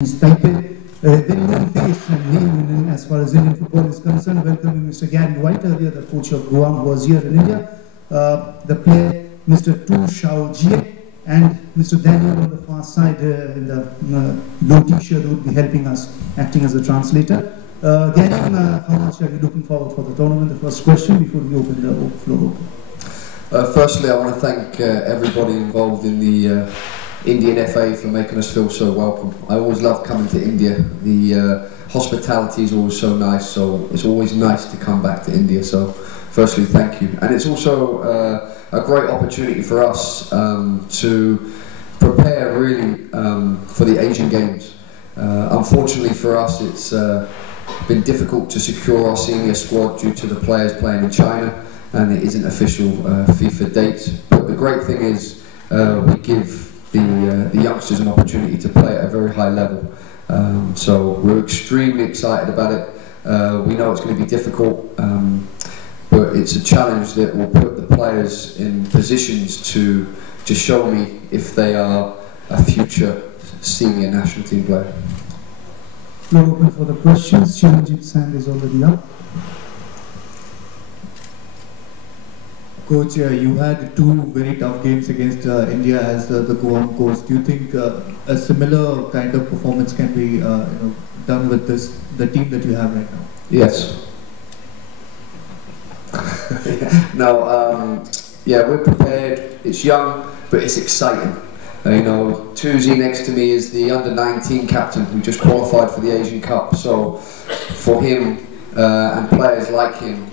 Chinese Taipei. Very young face and name as far as Indian football is concerned. Welcoming Mr. Gary White, earlier the coach of Guam, who was here in India. The player, Mr. Tu Shao Jie, and Mr. Daniel on the far side in the blue t-shirt who would be helping us, acting as a translator. Gary, how much are you looking forward for the tournament? The first question before we open the floor open. Firstly, I want to thank everybody involved in the Indian FA for making us feel so welcome. I always love coming to India. The hospitality is always so nice, so it's always nice to come back to India. So firstly, thank you. And it's also a great opportunity for us to prepare really for the Asian Games. Unfortunately for us, it's been difficult to secure our senior squad due to the players playing in China, and it isn't official FIFA date. But the great thing is we give the youngsters an opportunity to play at a very high level. So we're extremely excited about it. We know it's going to be difficult, but it's a challenge that will put the players in positions to show me if they are a future senior national team player. Now open for the questions. Chiranjit's hand is already up. Coach, you had two very tough games against India as the Guam coach. Do you think a similar kind of performance can be done with the team that you have right now? Yes. No, yeah, we're prepared. It's young, but it's exciting. Tuzi next to me is the under-19 captain who just qualified for the Asian Cup. So for him and players like him,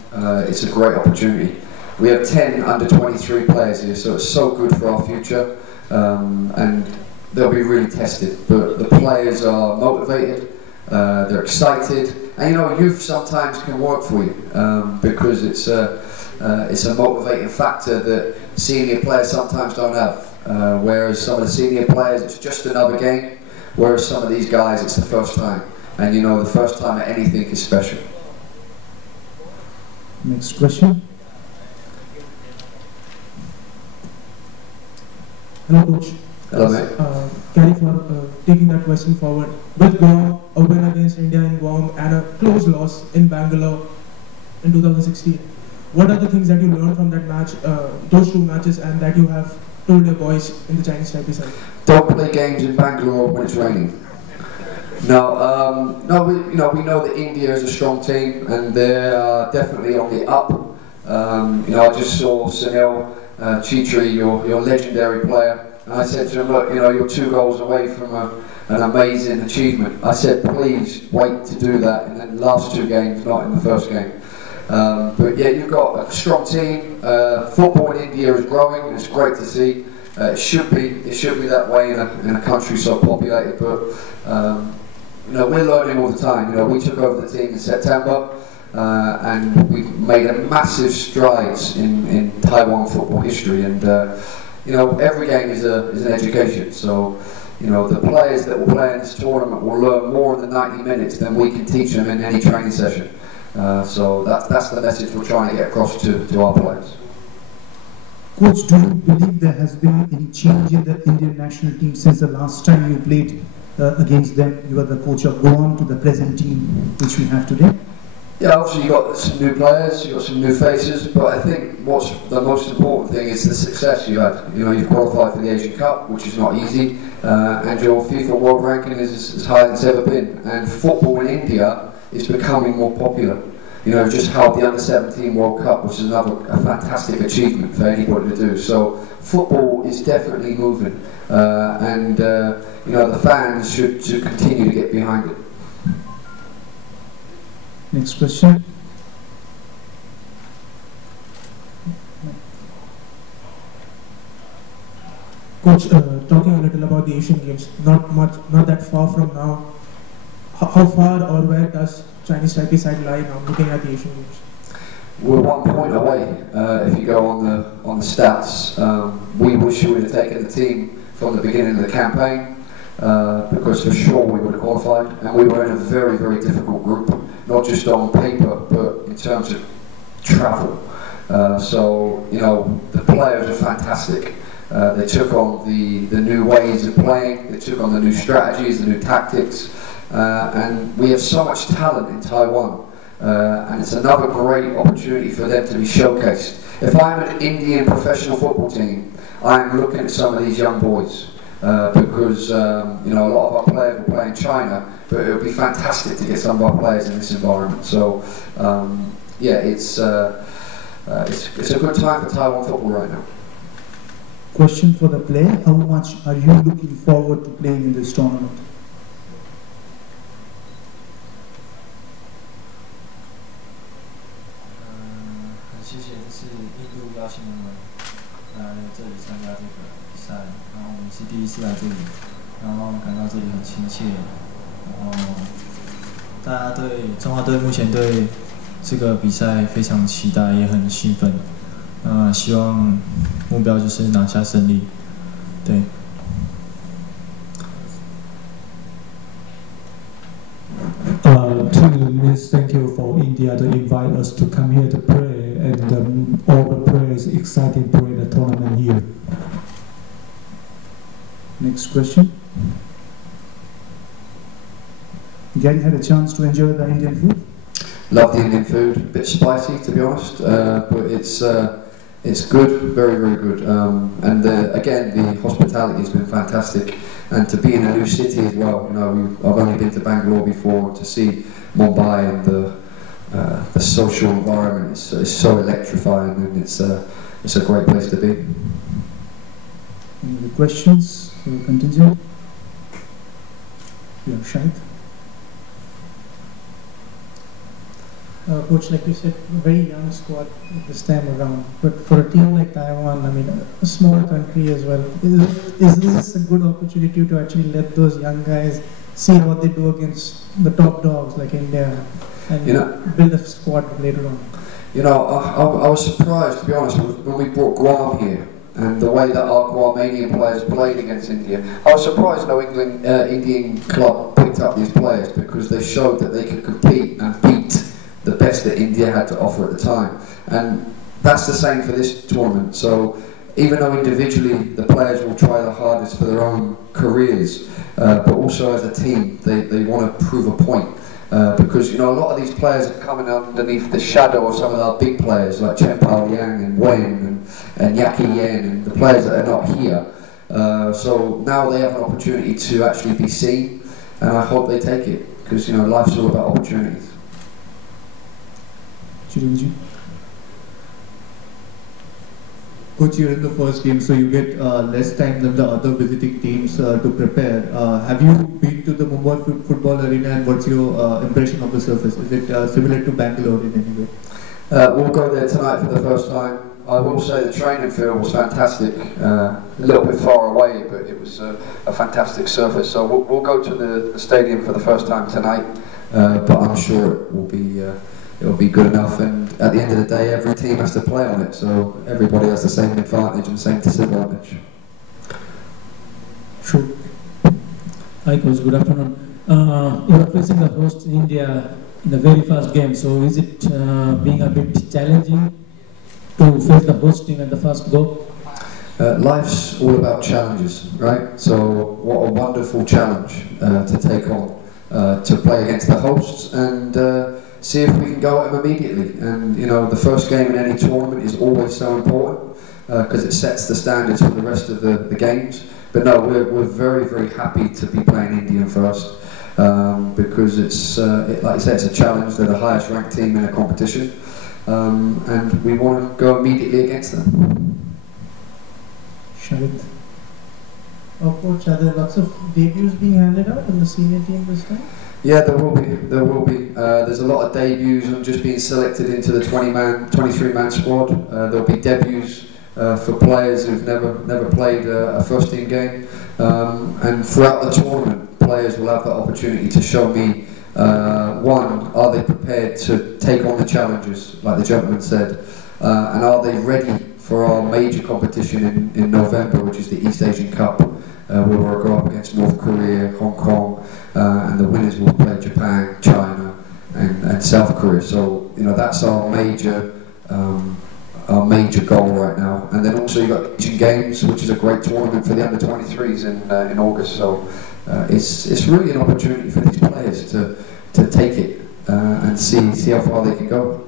it's a great opportunity. We have 10 under-23 players here, so it's so good for our future, and they'll be really tested. But the players are motivated, they're excited, and youth sometimes can work for you because it's a motivating factor that senior players sometimes don't have. Whereas some of the senior players, it's just another game, whereas some of these guys, it's the first time. And the first time at anything is special. Next question. Hello, Coach. Hello, mate. Gary, for taking that question forward. With Guam, a win against India in Guam and a close loss in Bangalore in 2016, what are the things that you learned from that match, those two matches, and that you have told your boys in the Chinese Taipei side? Don't play games in Bangalore when it's raining. No, we know that India is a strong team, and they're definitely on the up. I just saw Sunil Chitri, your legendary player, and I said to him, look, you're 2 goals away from an amazing achievement. I said, please wait to do that in the last 2 games, not in the first game. But yeah, you've got a strong team. Football in India is growing, and it's great to see. It should be that way in a country so populated. But we're learning all the time. We took over the team in September, and we made a massive strides in Taiwan football history. And every game is an education. So the players that will play in this tournament will learn more in the 90 minutes than we can teach them in any training session. So that's the message we're trying to get across to our players. Coach, do you believe there has been any change in the Indian national team since the last time you played against them? You were the coach of Guam to the present team which we have today. Yeah, obviously you've got some new players, you've got some new faces, but I think what's the most important thing is the success you had. You've qualified for the Asian Cup, which is not easy, and your FIFA world ranking is as high as it's ever been. And football in India is becoming more popular. Just held the Under-17 World Cup, which is a fantastic achievement for anybody to do. So football is definitely moving, and the fans should continue to get behind it. Next question. Coach, talking a little about the Asian Games, not that far from now. How far or where does Chinese Taipei side lie now, looking at the Asian Games? We're 1 point away. If you go on the stats, we wish we would have taken the team from the beginning of the campaign, because for sure we would have qualified, and we were in a very, very difficult group, not just on paper, but in terms of travel. So the players are fantastic. They took on the new ways of playing, they took on the new strategies, the new tactics, and we have so much talent in Taiwan, and it's another great opportunity for them to be showcased. If I'm an Indian professional football team, I'm looking at some of these young boys, because you know, a lot of our players will play in China, but it would be fantastic to get some of our players in this environment. So yeah, it's a good time for Taiwan football right now. Question for the player: how much are you looking forward to playing in this tournament? Miss, thank you for India to invite us to come here to play, and all the players excited to play the tournament here. Next question. Gary had a chance to enjoy the Indian food? Love the Indian food, a bit spicy to be honest, but it's good, very, very good. And again, the hospitality has been fantastic, and to be in a new city as well. You know, I've only been to Bangalore before, to see Mumbai and the social environment is so electrifying, and it's a great place to be. Any other questions? We'll continue. Yeah, Shahid. Coach, like you said, a very young squad this time around, but for a team like Taiwan, I mean, a small country as well, is this a good opportunity to actually let those young guys see what they do against the top dogs like India, and build a squad later on? You know, I was surprised, to be honest, when we brought Guam here, and the way that our Guamanian players played against India. I was surprised no Indian club picked up these players, because they showed that they could compete and beat the best that India had to offer at the time. And that's the same for this tournament. So even though individually the players will try the hardest for their own careers, but also as a team, they want to prove a point. Because, you know, a lot of these players are coming underneath the shadow of some of our big players like Chen Pao Yang and Wen and Yaki Yen, and the players that are not here. So now they have an opportunity to actually be seen, and I hope they take it, because, you know, life's all about opportunities. Coach, you're in the first game, so you get less time than the other visiting teams to prepare. Have you been to the Mumbai football arena, and what's your impression of the surface? Is it similar to Bangalore in any way? We'll go there tonight for the first time. I will say the training field was fantastic, a little bit far away, but it was a fantastic surface. So we'll go to the stadium for the first time tonight, but I'm sure it will be good enough, and at the end of the day every team has to play on it, so everybody has the same advantage and the same disadvantage. Sure. Hi Coach, good afternoon. You are facing the host India in the very first game, so is it being a bit challenging to face the host team at the first go? Life's all about challenges, right? So what a wonderful challenge to take on, to play against the hosts and see if we can go at them immediately. And you know, the first game in any tournament is always so important, because it sets the standards for the rest of the games. But no, we're very, very happy to be playing India first, because it's, like I said, it's a challenge. They're the highest ranked team in the competition, and we want to go immediately against them. Shahid. Coach, are there lots of debuts being handed out in the senior team this time? Yeah, there will be. There will be. There's a lot of debuts and just being selected into the 23-man squad. There'll be debuts for players who've never played a first-team game, and throughout the tournament, players will have the opportunity to show me, one, are they prepared to take on the challenges, like the gentleman said, and are they ready for our major competition in November, which is the East Asian Cup, where we'll go up against North Korea, Hong Kong, and the winners will play Japan, China, and South Korea. So you know, that's our major major goal right now. And then also you've got Asian Games, which is a great tournament for the under-23s in August. So it's really an opportunity for these players to take it and see how far they can go.